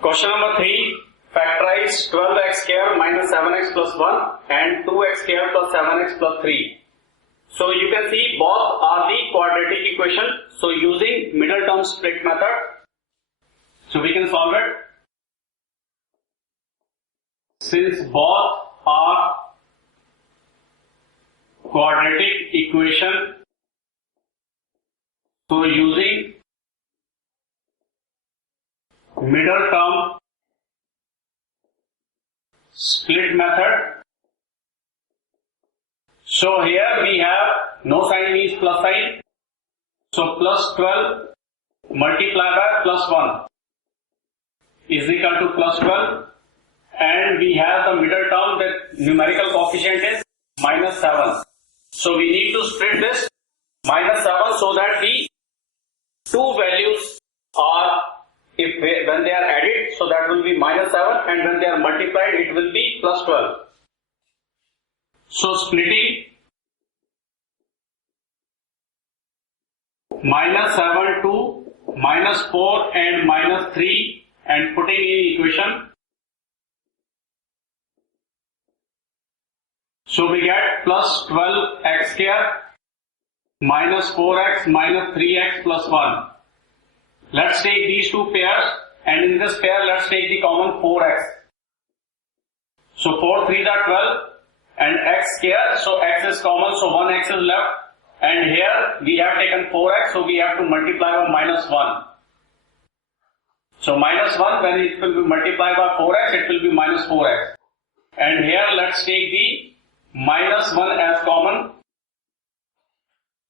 Question number 3. Factorize 12x square minus 7x plus 1 and 2x square plus 7x plus 3. So you can see both are the quadratic equation. So using middle term split method, so we can solve it. Since both are quadratic equation, so using middle term split method. So here we have no sign means plus sign. So plus 12 multiplied by plus 1 is equal to plus 12, and we have the middle term, that numerical coefficient is minus 7. So we need to split this minus 7 so that the two values are, when they are added, so that will be minus 7, and when they are multiplied it will be plus 12. So splitting minus 7 to minus 4 and minus 3 and putting in equation. So we get plus 12x square minus 4x minus 3x plus 1. Let's take these two pairs, and in this pair let's take the common 4x. So 4 3s are 12 and x square, so x is common, so 1x is left, and here we have taken 4x, so we have to multiply by minus 1. So minus 1, when it will be multiplied by 4x, it will be minus 4x. And here let's take the minus 1 as common.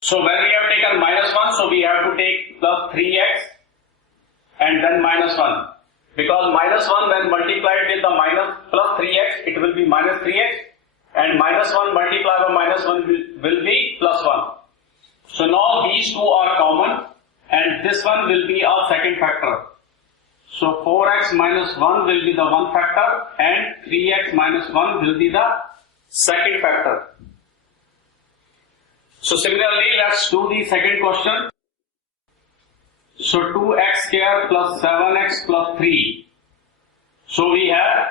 So when we have taken minus 1, so we have to take plus 3x and then minus 1. Because minus 1 when multiplied with the minus plus 3x, it will be minus 3x, and minus 1 multiplied by minus 1 will be plus 1. So now these two are common, and this one will be our second factor. So 4x minus 1 will be the one factor, and 3x minus 1 will be the second factor. So similarly, let's do the second question. So 2x square plus 7x plus 3. So we have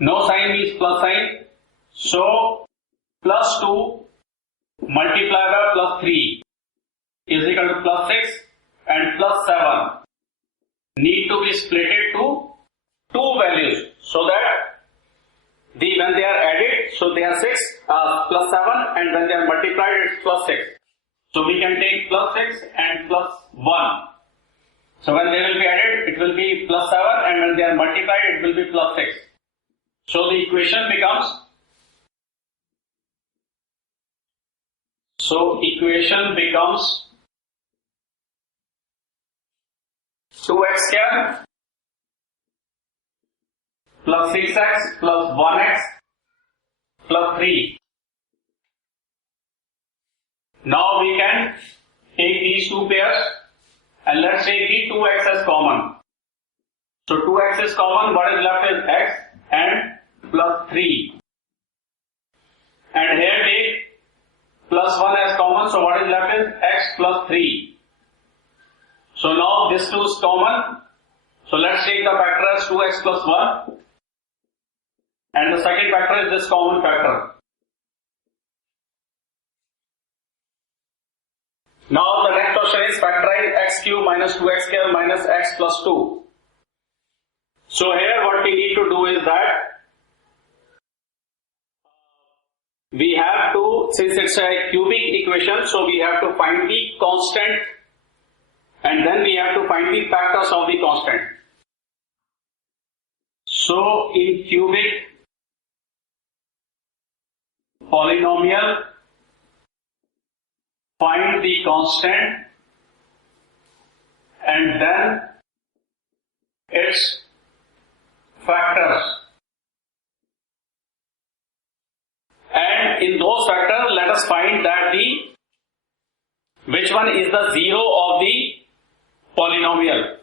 no sign means plus sign. So plus 2 multiplied by plus 3 is equal to plus 6, and plus 7 need to be split to two values, so that when they are added, so they are 6 plus 7, and when they are multiplied it's plus 6. So we can take plus 6 and plus 1. So when they will be added, it will be plus 7, and when they are multiplied, it will be plus 6. So the equation becomes, 2x square plus 6x plus 1x plus 3. Now we can take these two pairs, and let's take the 2x as common. So 2x is common, what is left is x and plus 3. And here take plus 1 as common, so what is left is x plus 3. So now this 2 is common, so let's take the factor as 2x plus 1, and the second factor is this common factor. Now the next question is factorize x cube minus 2x square minus x plus 2. So here what we need to do is that we have to, since it's a cubic equation, so we have to find the constant, and then we have to find the factors of the constant. So in cubic polynomial, find the constant and then its factors. And in those factors, let us find that which one is the zero of the polynomial.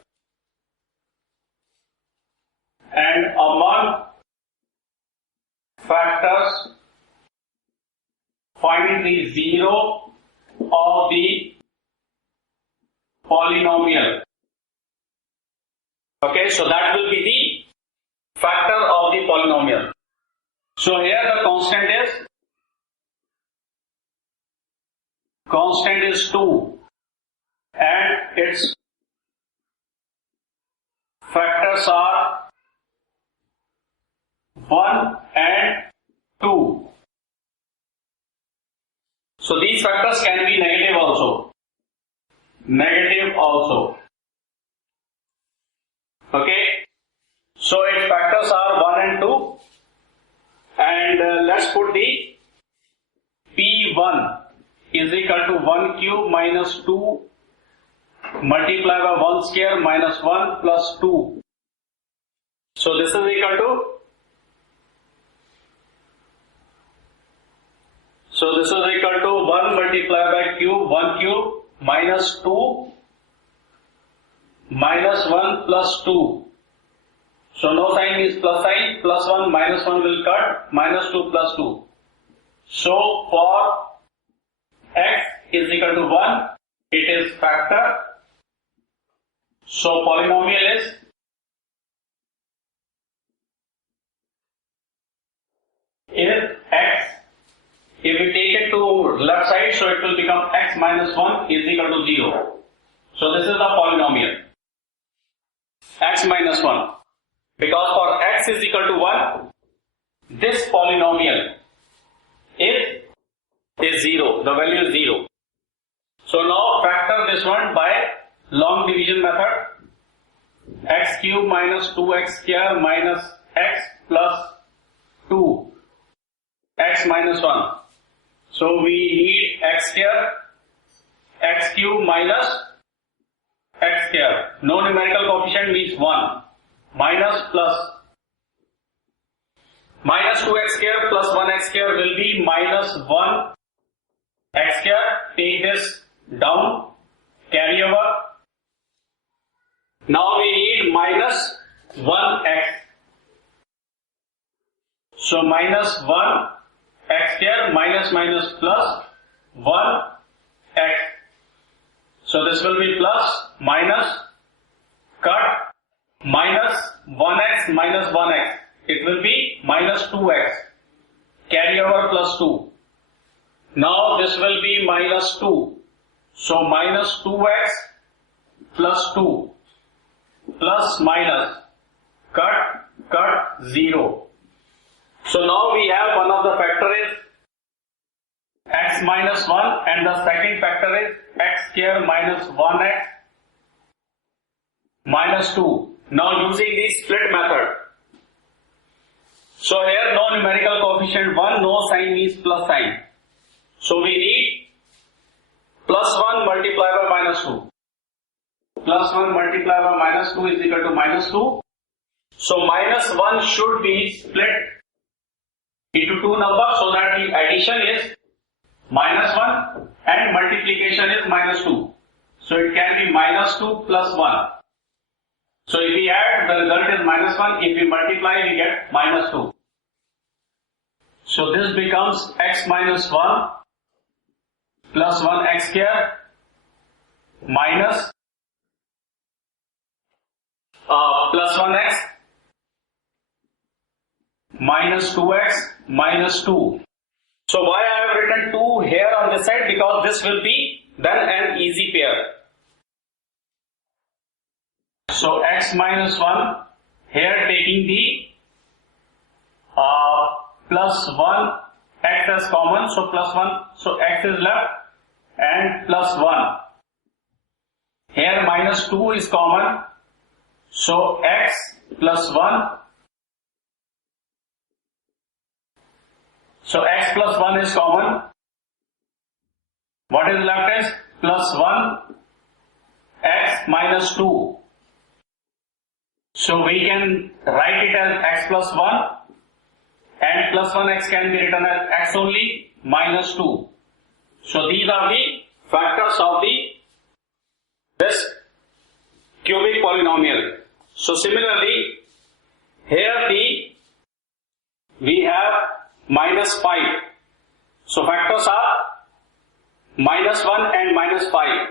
And among factors, find the zero of the polynomial. Okay, so that will be the polynomial. So here the constant is 2 and its factors are 1 and 2. So these factors can be negative also. Okay. So its factors are 1 and 2. And let's put the P1 is equal to 1 cube minus 2 multiplied by 1 square minus 1 plus 2. So this is equal to 1 multiplied by cube, 1 cube minus 2 minus 1 plus 2. So no sign is plus sign, plus 1 minus 1 will cut, minus 2 plus 2. So for x is equal to 1, it is factor. So polynomial is x. If we take it to left side, so it will become x minus 1 is equal to 0. So this is the polynomial. X minus 1. Because for x is equal to 1, this polynomial is 0. The value is 0. So now factor this one by long division method. X cube minus 2x square minus x plus 2. X minus 1. So we need x square, x cube minus x square. No numerical coefficient means 1. Minus plus. Minus 2x square plus 1x square will be minus 1 x square. Take this down. Carry over. Now we need minus 1x. So minus 1 x square minus minus plus 1 x. So this will be plus minus cut minus 1x minus 1x. It will be minus 2x. Carry over plus 2. Now this will be minus 2. So minus 2x plus 2 plus minus cut 0. So now we have one of the factor is x minus 1 and the second factor is x square minus 1x minus 2. Now using the split method. So here no numerical coefficient 1, no sign means plus sign. So we need plus 1 multiplied by minus 2. Plus 1 multiplied by minus 2 is equal to minus 2. So minus 1 should be split into two numbers so that the addition is minus 1 and multiplication is minus 2. So it can be minus 2 plus 1. So if we add, the result is minus 1. If we multiply, we get minus 2. So this becomes x minus 1 plus 1 x square minus plus 1x minus 2x minus 2. So why I have written 2 here on this side? Because this will be then an easy pair. So x minus 1 here taking the plus 1 x as common, so plus 1, so x is left and plus 1. Here minus 2 is common, so x plus 1. So x plus 1 is common. What is left is plus 1 x minus 2. So we can write it as x plus 1 and plus 1x can be written as x only minus 2. So these are the factors of this cubic polynomial. So similarly, here we have minus 5. So factors are minus 1 and minus 5.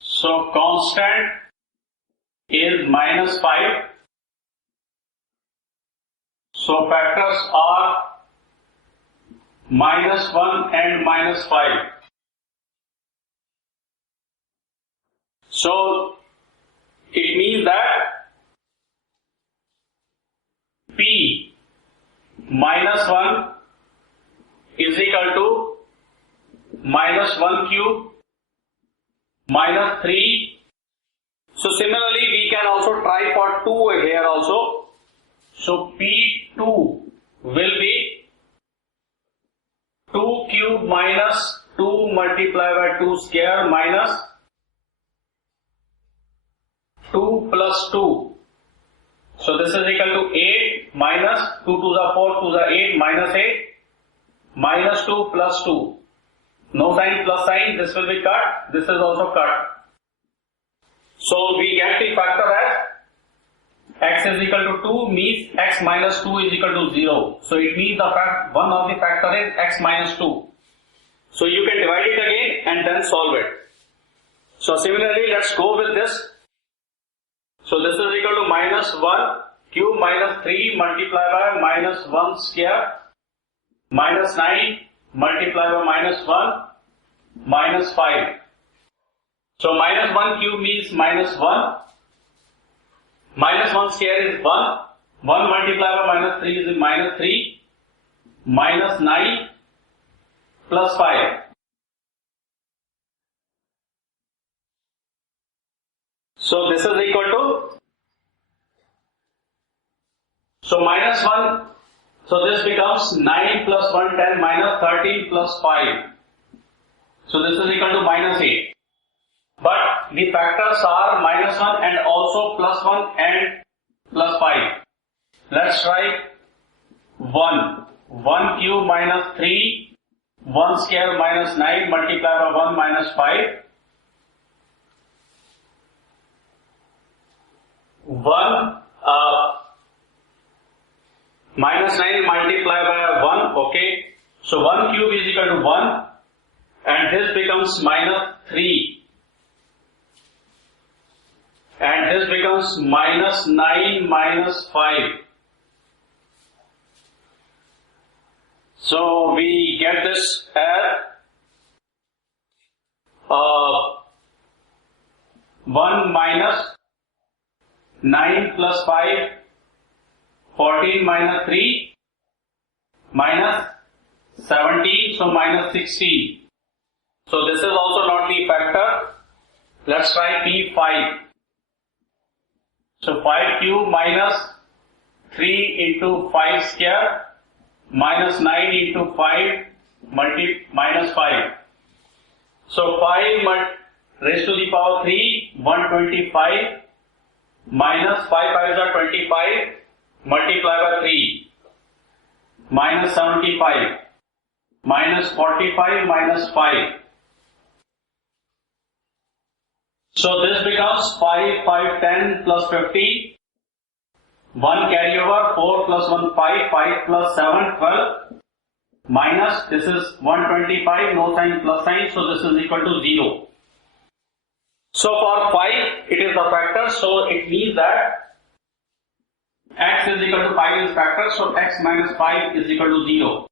So constant is minus 5. So factors are minus 1 and minus 5. So it means that P minus 1 is equal to minus 1 cube minus 3. So similarly we can also try for 2 here also. So P2 will be 2 cube minus 2 multiplied by 2 square minus 2 plus 2. So this is equal to 8 minus 2 to the 4 to the 8 minus 8 minus 2 plus 2. No sign plus sign, this will be cut, this is also cut. So we get the factor as x is equal to 2 means x minus 2 is equal to 0. So it means the one of the factor is x minus 2. So you can divide it again and then solve it. So similarly let's go with this. So this is equal to minus 1 cube minus 3 multiplied by minus 1 square minus 9 multiplied by minus 1 minus 5. So minus 1 cube means minus 1. Minus 1 square is 1. 1 multiplied by minus 3 is minus 3. Minus 9 plus 5. So this is equal to, so minus 1, so this becomes 9 plus 1, 10 minus 13 plus 5. So this is equal to minus 8. But the factors are minus 1 and also plus 1 and plus 5. Let's try 1. 1 cube minus 3, 1 square minus 9 multiplied by 1 minus 5. 1 minus 9 multiplied by 1, okay. So 1 cube is equal to 1 and this becomes minus 3. And this becomes minus 9 minus 5. So we get this as 1 minus 9 plus 5, 14 minus 3 minus 17, so minus 16. So this is also not the factor. Let's try P5. So 5 cube minus 3 into 5 square minus 9 into 5 minus 5. So 5 raised to the power 3, 125 minus 5 5s are 25 multiplied by 3 minus 75 minus 45 minus 5. So this becomes 5, 5, 10 plus 50, 1 carry over, 4 plus 1, 5, 5 plus 7, 12, minus, this is 125, no sign plus sign, so this is equal to 0. So for 5, it is the factor, so it means that x is equal to 5 is factor, so x minus 5 is equal to 0.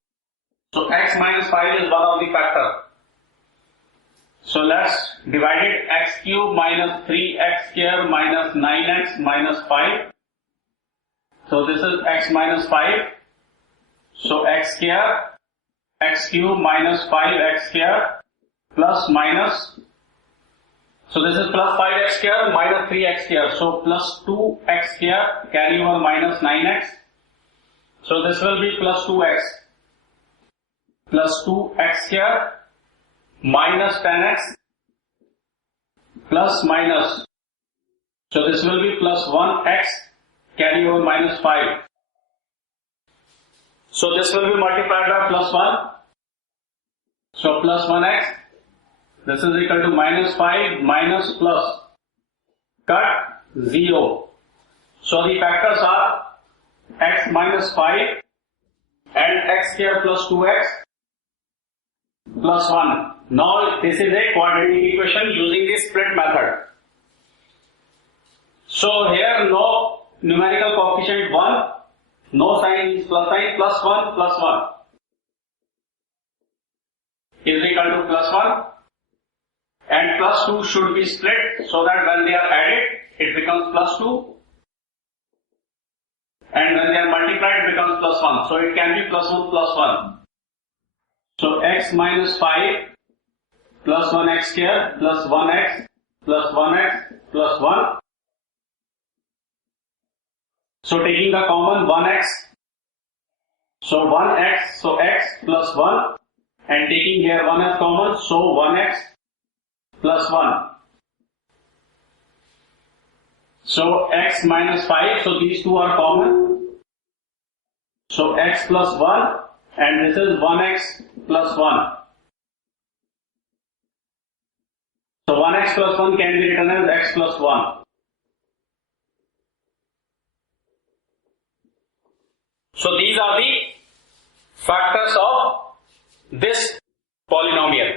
So x minus 5 is one of the factor. So let's divide it, x cube minus 3x square minus 9x minus 5. So this is x minus 5. So x square, x cube minus 5x square plus minus. So this is plus 5x square minus 3x square. So plus 2x square carry over minus 9x. So this will be plus 2x. Plus 2x square minus 10x plus minus. So this will be plus 1x carry over minus 5. So this will be multiplied by plus 1. So plus 1x. This is equal to minus 5 minus plus. Cut 0. So the factors are x minus 5 and x square plus 2x plus 1. Now this is a quadratic equation using the split method. So here no numerical coefficient 1, no sign is plus sign, plus 1 is equal to plus 1, and plus 2 should be split so that when they are added it becomes plus 2, and when they are multiplied it becomes plus 1. So it can be plus 1 plus 1. So x minus 5 plus 1x square plus 1x plus 1x plus 1. So taking the common 1x, so 1x, so x plus 1, and taking here 1 as common, so 1x plus 1. So x minus 5, so these two are common. So x plus 1, and this is 1x plus 1. So 1x plus 1 can be written as x plus 1. So these are the factors of this polynomial.